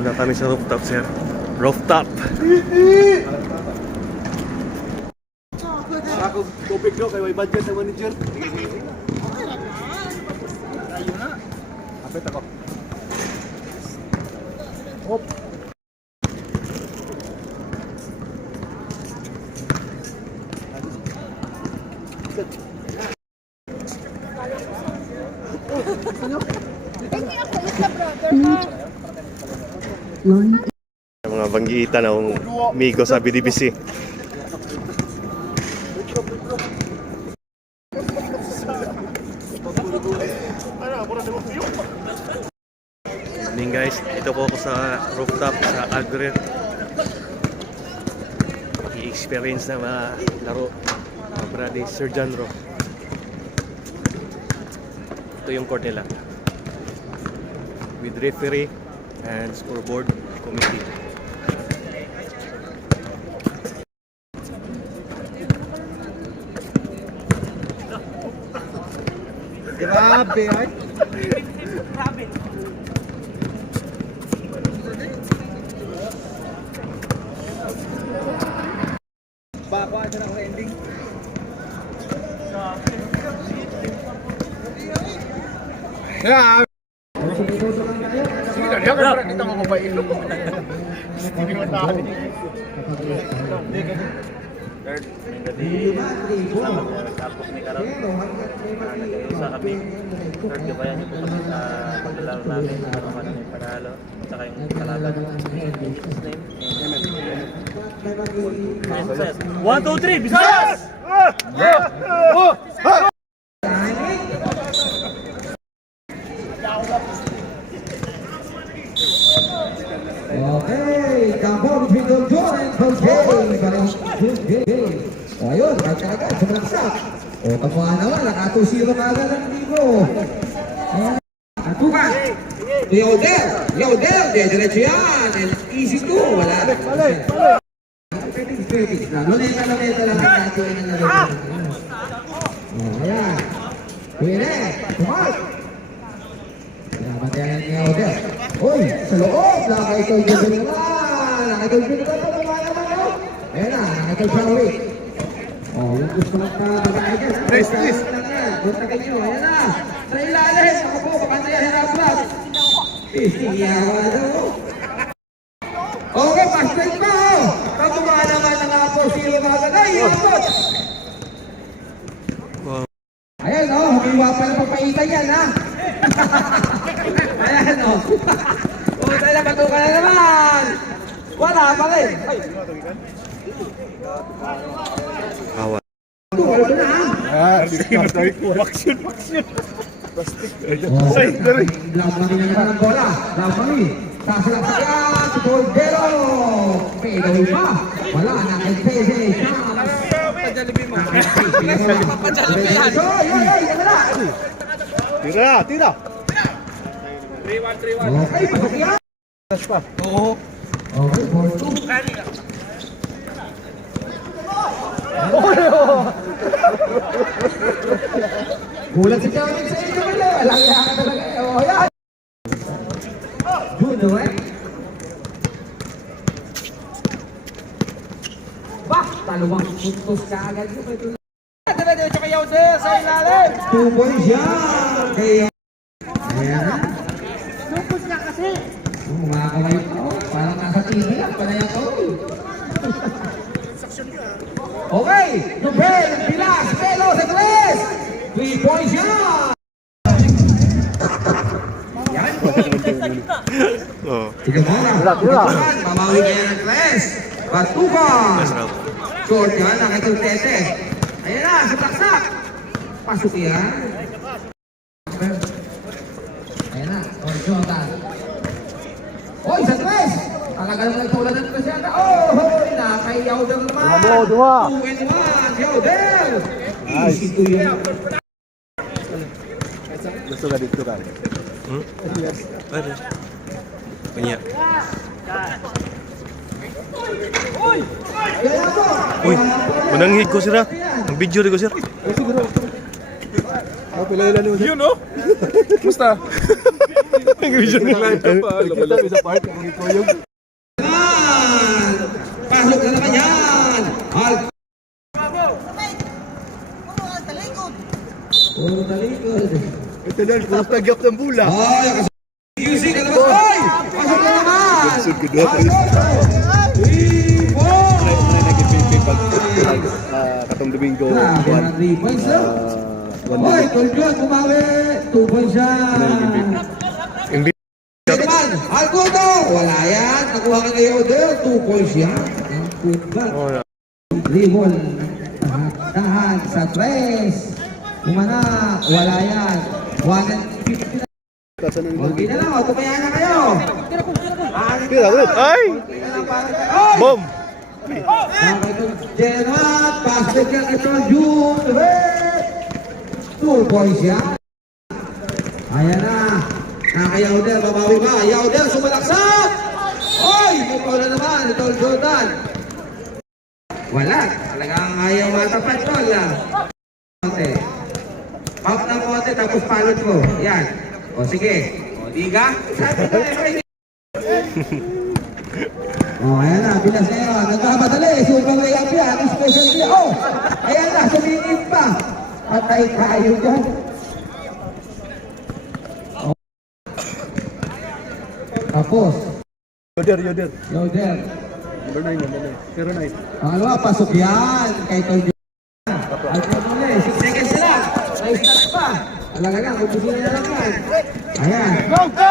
Na kami sa rooftop, sir. Rooftop. Ako tubig no, kay may budget sa manager. Ayun na. Apit ako. Hop. Mga banggitan ng Migo sa BDBC. Morning guys, ito po ako sa rooftop sa Agri. I-experience na mga laro mga brady Sir John Ro. Ito yung court nila with referee and scoreboard committee. Grabe ay. Grabe. Bako aja ang ending. Ya. Sige, dapat kita mau ngapain lu. Hindi mo tahan. Third, may gabi kasama ko nagtapos ni Karon. Nag-iusa kami. Third, gabayan niyo po kami sa paglalaro namin para man may panalo. Saka yung kalaban. In Jesus' name. Amen. Success. 1, 2, 3, Bisayas! Okay, kampong Pindong John and Coach Gay. O ayun, agad-agad, sumalaksak. O kamuha naman, naka-2-0 ka agad ng Ligo. Atukan. Yaudel, diretso yan. And easy to, wala. Luneta lang ang natin ng laro. O, ayan. Pwede, tumak. Pinapatayan ni Yaudel. Uy, sa loob, nakakaitol dito naman. Nakakaitol dito naman. Ayan na, nakakaitol siya ulit. O, yung gusto lang pa babae dyan. Please. Punta kayo, ayan na. Sa ilalim, ako po, papantayahin na vlog. Iyawa daw. Okay, pastel pa o. Pagkumahan naman ng mga posilo mga gagay. Iabot. Ayan o, humiwa pa na papaitan yan ha. Ayan o. Tayo na patuka na naman. Wala pa rin. Awa. Wala na ha. Action. Plastic. Lahat kami na naman ang bola. Lahat kami. Sasalaksakan si Cordero. May gawin pa. Wala na kay Peze. Tira. 3-1. Okay, pasok yan. Touch pa. Oo. Okay, 4-2. Gulat si Kevin sa inyo nila. Walang yakan talaga. O yan. Juno eh. Bah, talawang puntos ka agad. Diretso kay Yaudel sa ilalim. 2 points yan. Kaya. Ayan na. Lupos ka kasi. Mga kamay ko. Parang nasa TV lang. Panayang ko. Okay. Nubel, Pilas, Pelo, sa 3 points yan. Yan. Oh. Sige bola. Mamawi kaya ng 3. Batukan. Yes, Rob. Short yan. Nakitong tete. Ayan na. Saksak. Pasok yan. Ayan na. O, Jonathan. Oy, sa 3. Talaga naman nagtulad ng 3 yata. Oh, kay Yaudel naman. 2-1. Yaudel. Easy to yun. Gusto ka dito ka. Ada. Punya. Uy, menanghid ko sir. Ang video ko sir. Siguro. Pila ni mo. Yun no? Musta? Vision Live ka pa. Nakita mo sa part. Kung ito yung Yan! Pasok na naman yan! Puro talikod. ito lang. Puro tagap ng bula. Ay, music na naman. Ay! Pasok na naman! Katong Domingo. Grabe na 3 points lang. Ay, Toljon, bumawi. 2 points yan. Ito naman, Alcoto! Wala yan. Nakuha ka na yung 2 points yan. Ang punta. Dribble. Dahan sa 3. Umana. Wala yan. 150 na. Okay na lang. Tumayan na kayo. Ay! Ay! Boom! Jenat, basket yan ito, June. 2 points yan. Ayan na. Naka-Yauder, babawi ba? Yauder, sumalaksak! Oy! May paula naman. Ito, Jordan. Wala. Talagang ayaw matapat to. Konti. Pump ng konti, tapos palot ko. Yan. O, sige. O, diga. Sabi ko, oh, ayan na, bilas na yun. Nagkamadali, super layup yan. Special play. Oh, ayan na, sumingin pa. Patay tayo dyan. Oh. Tapos. Yoder. Yoder. Number 9. 09. Pangalawa, pasok yan. Kay Toljo. At muli, 6 seconds na lang. May start pa. Alaga lang, ubusin na lang yan. Ayan. Go, go!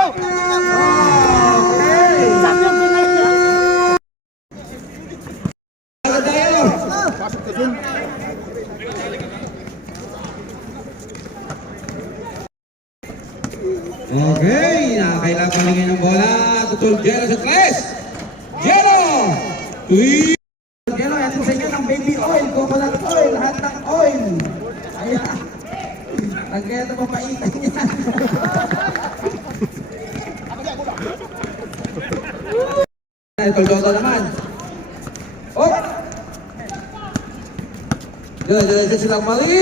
Okay. Okay, nakakailangan palingin ng bola. Tutol Jero sa 3. Jero! Jero, yan sa inyo ng baby oil, coconut oil, lahat ng oil. Ayan. Ang kaya ito mapaitan yan. Ito Jota naman. Oh! Diyan silang mali!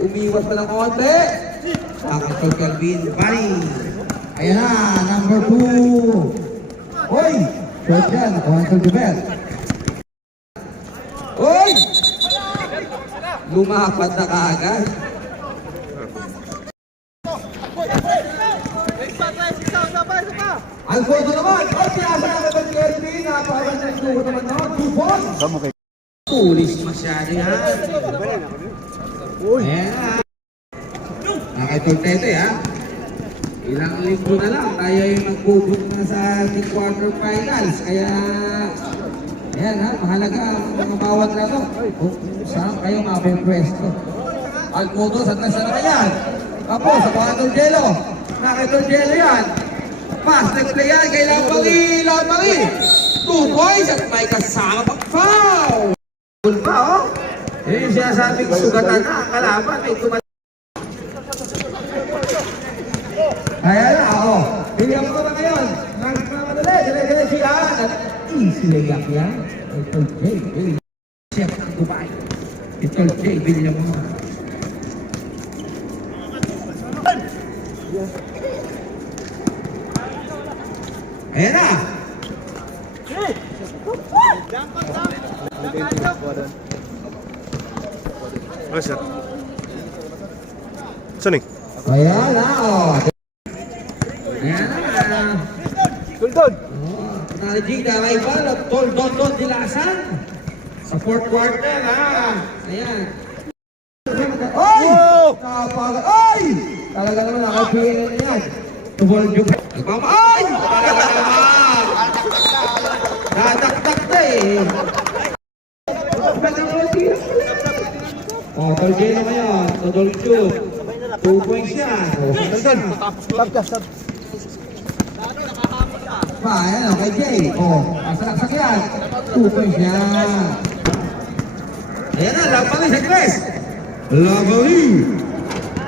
Umiwas pa ng konti. Nakakasol Calvin Bani. Ayan na, number 2. Hoy! Short yan, Juan Jubel. Hoy! Lumapad na kaagad. Alfonso naman! Ay, pinasa na naman ni Elvin. Napakan na ito naman na. 2 points. Kamu kay. Tulis masyado yan. Uy. Ayan na. Nakitultete ha. Ilang linggo na lang tayo yung magbubuk na sa ating quarterfinals. Kaya, ayan ha, mahalaga ang mga bawat lato. Kung saan kayo mapipwesto. Almodo, saan na naman yan? Tapos, sa mga Torgelo. Nakitulgelo yan. Pass, next play yan. Kailangan pali. 2 points at may kasama pang foul. Cool pa oh. Yun yung sinasabing sugatan na ang kalaban. May tumat. Ayan na, ako. Bigyan ko na ngayon. Nagkamadali, dire-dire siya. At easy layup yan. Ito J. Chef ng Dubai. Ito J. Bigyan mo. Ayan na. Ano sir? Saan eh? Ayan na, oh. Ayan na. Sultan. Nalaging na rival at Toldon Dilasan. Sa 4th quarter, ha. Ayan. Oy! Napagod. Oy! Talaga naman nakapilan na yan. Tuboljo. Nagmamaay! Talaga naman. Nadakdak na eh. Oh, Toljo na ngayon. Toljo. 2 points yan. Sultan. Stop. Pa, ayan o, kay Jay. Oh, masalaksak yan. 2 points yan. Ayan na, Labali sa Gres. Labali.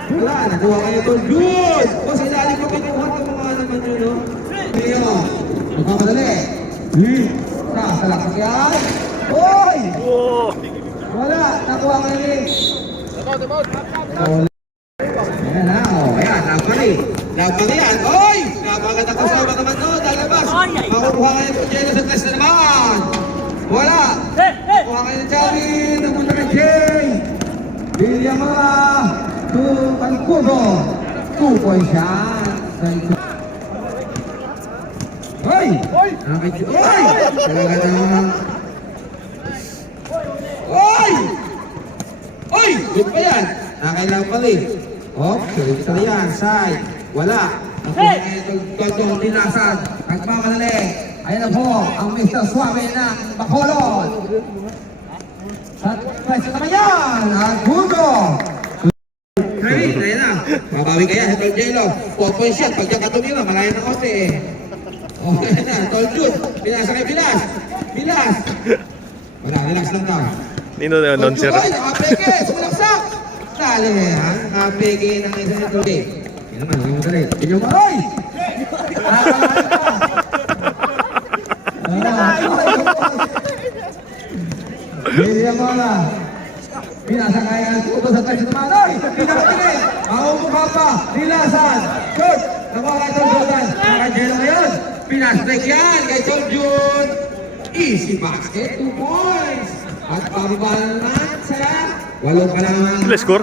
Wala, nakuha kayo ito. Good! O, sa ilalim mo kinuha itong mga naman yun, no? Ayan. Magkamadali. Masalaksak yan. Oy! Wala, nakuha kayo rin. Ayan na, o. Ayan, Labali. Labali yan. Oy! napakagandang kasama naman doon. Lalabas. Makukuha kayo po Jello sa test na naman. Wala. Kuha kayo ng Javi. Napunta kay Jay. Villama. To Cancudo. 2-point shot. Hoy! Hoy! Talaga naman. Hoy! Hoy! Good pa yan. Nakailang pa rin. Okay, ito na yan. Side. Wala. Totong tinasan. Nagmamadali. Ayan na po ang Mr. Suave ng Bacolod. At pwede naman yan. At Hugo. Kevin, ayan na. Mabawi kaya. Ito yung Jello. 4-point shot. Pag dyan ka tumira, malayo ng konti eh. Okay na. Tol Jude. Pinasa kay Bilas. Bilas. Wala, relax lang daw. Nino na announcer. Ay, nakapeke! Sumalaksak! Dali yan, nakapeke ng isa nito eh. Yan naman, yung madali. Pinyong maroy! William Mola. Pinasa kaya ang tuto sa tayo naman. Ay! Pinakatingin! Maumukha pa! Nilasan! Shoot! Nakuha kay Tol Jordan. Nakajelo ngayon. Pinastek yan kay Tol Jun. Easy basket, 2 points. At pababa naman sa 8 pa lang. Sila score?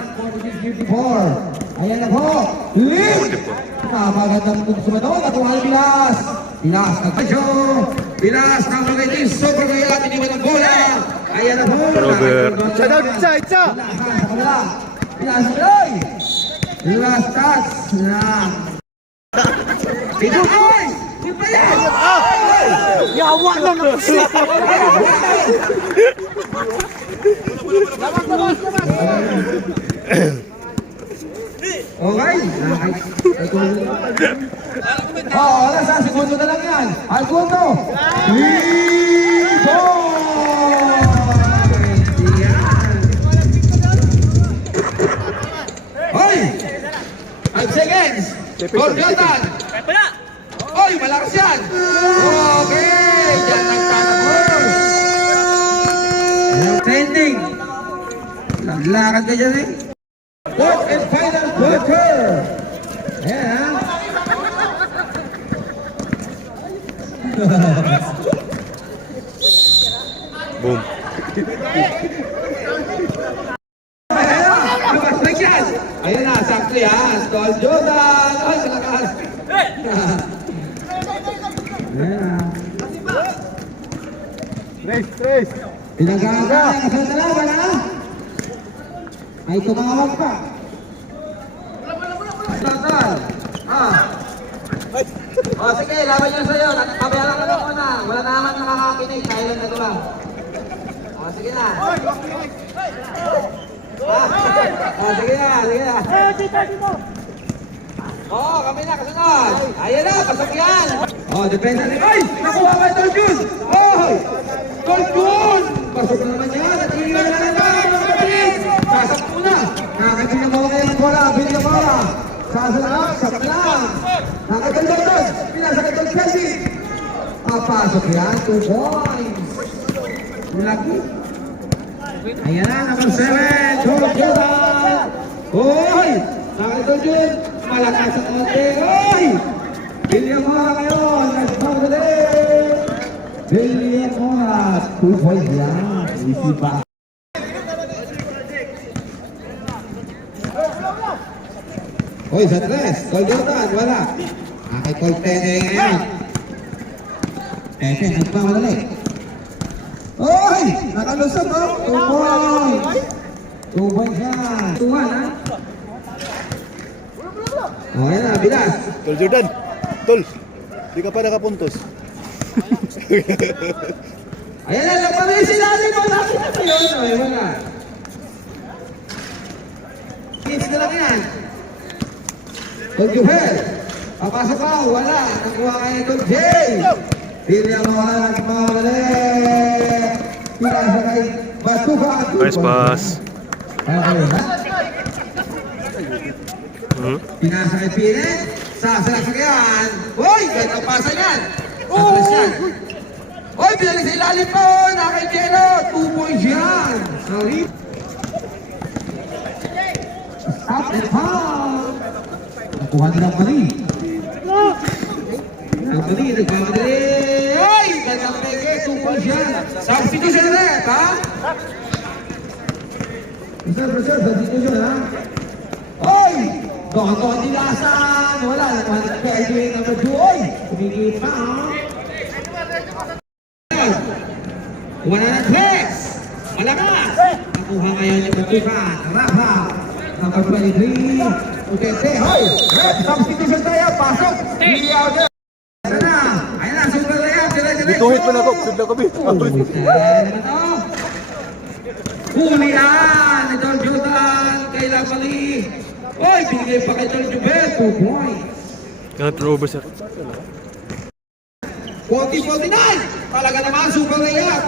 54. Ayan na po. Lead! Napagandang bukso doon. Nakuha ang Pilas. Pilas na tayo. Pilas na magaling. Super kaya at iniwan ang bola. Ayan na po. Robert. Isa daw, isa! Pilas Pilas. Pilas touch. Ito boy! Ito yan! Yawa na kasi. Okay. Wala sa segundo na lang yan. Algundo. 3 points. Yan. Hoy! 5 seconds. Goal Jordan. Hoy, malakas yan. Okay. Diyan nagtatapos. Trending. Lakad ka dyan eh. Fourth and final quarter. Ayan ha. Boom. Ayan na, sakto yan. Tol Jordan. Ay, malakas. Ayan na. Trace! Pinagaga. Kasal na lang, wala na. Ay, tumawag pa. Total. O, sige, laban nyo sa'yo. Pabayaran ka na muna. Wala naman nakakakinig. Silent na ito lang. O, sige na. O, sige na, sige na. Oo, kami na, kasunod. Ayan na, pasok yan. O, depende na. Ay, nakuha ka, Tol Jun. Oy! Tol Jun! Pasok na naman yan. At iiwan na naman, mga kapatid. Pasok muna. Nakakagin mo kayo ng bola. Bili ng bola. Sasalap, saplan. Nakaganda doon. Pinasa ka Tol Kelvin. Pasok yan, 2 points. Lagi. Ayan na, number 7. Tol Jordan. Oy! Nakaganda Jun. Malakas ang konti. Oy! Billion Mora ngayon. Next ball of the day. Billion Mora. 2 points yan. Easy pa. Oy, sa 3. Tol Jordan. Wala. Kay Tol Tene ngayon. Tene, nagpamadali. Oy! Nakalusot oh. 2 points. 2 points yan. 2-1 ha. Oh, yan na, Bilas. Tol Jordan! Tol! Di ka pa nakapuntos. Ayan na, nagpamay sila rin mo. Nakita ko yun. Ay, wala. Kids na lang yan. Tol Jubel. Papasok pa, wala. Nakuha kayo Tol Jay. Pilya mo wala, nagpamali. Pinasa kay Batuka. Nice pass. Okay, ha? Pinasa kay Pinet. Sasalaksak yan. Uy! Ganda pasa yan. Atras yan. Uy! Pinalik sa ilalim po. Nakay Jello. 2 points yan. Sorry. Stop and foul. Nakuha nilang mali. nagmamadali, nagmamadali. Ay! Gandang peke, 2 points yan. Substitution ulit, ha? Professor, substitution, ha? Oy! Doktor Dilasan! Wala, nagmamadali kay Edwin number 2. Oy! Kumigit pa, ha? Wala na tres! Malakas! Nakuha ngayon yung batukan. Rafa! Number 23. Utete. Hoy! Red! Substitution tayo. Pasok! Liyaw na! Ayan na! Ayan na! Super layup! Dire-dire! Bituhit mo na ako. Sud na kami. Hulihan! Ito ang Jordan! Kay Lamali! Hoy! Binigay pa kay Tol Jubel! 2 points! Turnover, sir. 40-49! Talaga naman! Super layup!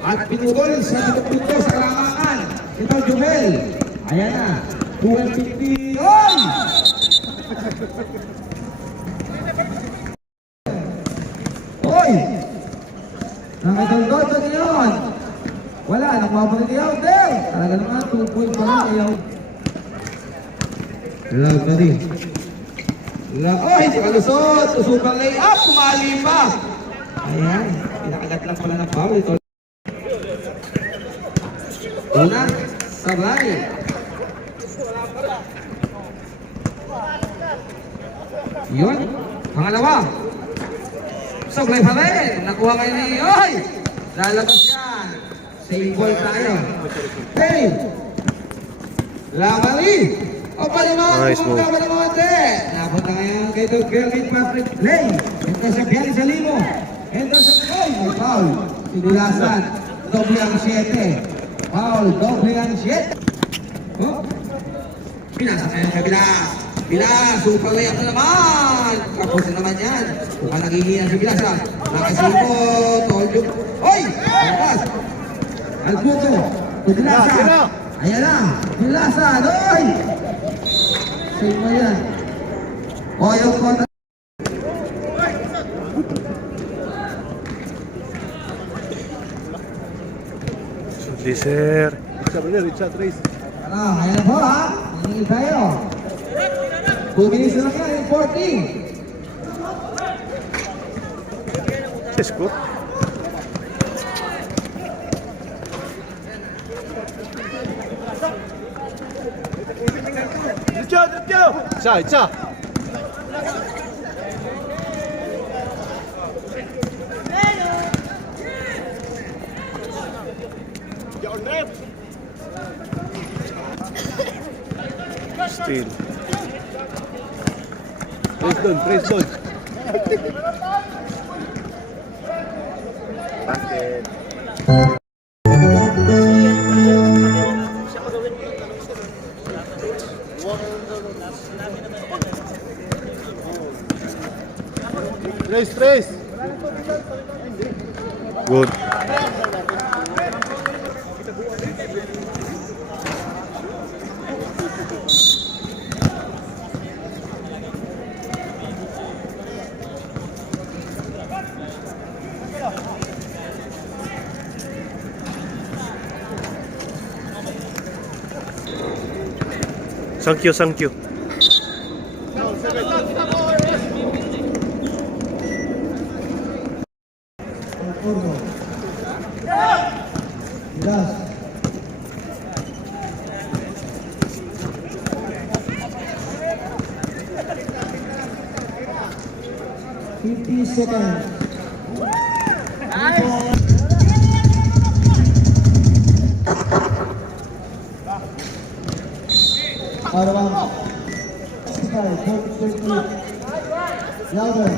At pinugol sa punto sa kalamangan. Ito ang Jubel! Ayan na! 2-50! Hoy! Hoy! Nakatulgod na yun! Wala, nakabalik yaw din! Talaga naman, 2 points pa lang yaw. Love na din. Oy, si Kalusot! Tusukang lay-up! Kumali pa! Ayan, pinakagat lang pala ng foul ito. Una, sabay. Yun, pangalawa. Sablay pa rin. Nakuha kayo ni Oy! Lalabas yan. Same ball tayo. Hey! Lamali! O palimahan Nice mo move. ka palimahan din. Napunta ngayon kay Dog Kelvin Patrick Play. Ito sa Bialis sa Limo. Ito sa Oy! May foul. Sinilasan. Doble ang 7. Foul. Doble ang 7. Oh. Pinasa kayo sa Bilas. Bilas, super layup na naman. Kapos na naman yan. Mukhang naghihiyan si Bilas, ha. Nakasipo, Tolyo. Oy! Lakas! Alputo, Bilasa. Ayan na, Bilasa, oy! Sa'yo mo yan. O, yung kontra. Hindi, sir. Richard Reyes. Ano, ayan na po, ha? Hingil tayo. 2 minutes na lang yan, 40. Score. Isa. Still. Praise doon. Trace. Good. Thank you. Bilas. 50 seconds. Arwan. Sky, 30. Louder.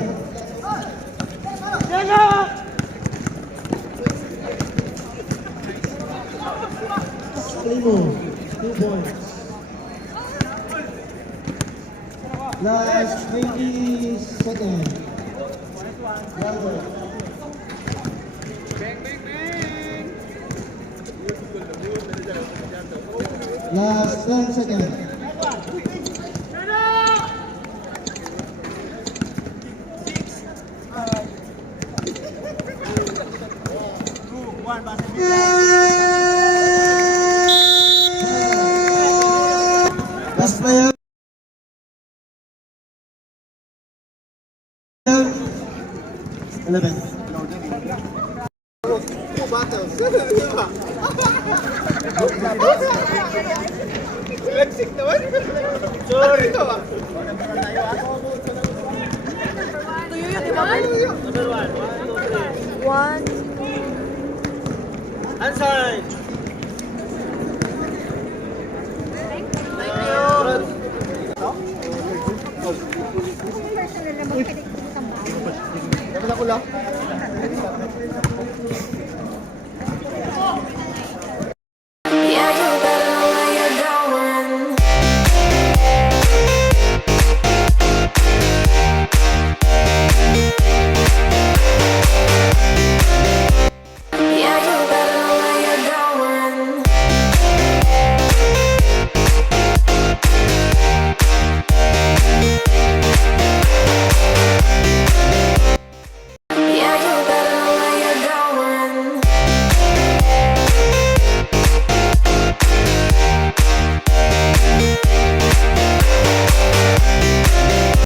Limo, 2 points. Last 20 seconds. Louder. Last 10 seconds. Last player. Tuyo yun, di ba? Number 1, 1, 2, 3. One. Unsigned! Dapat ako lang.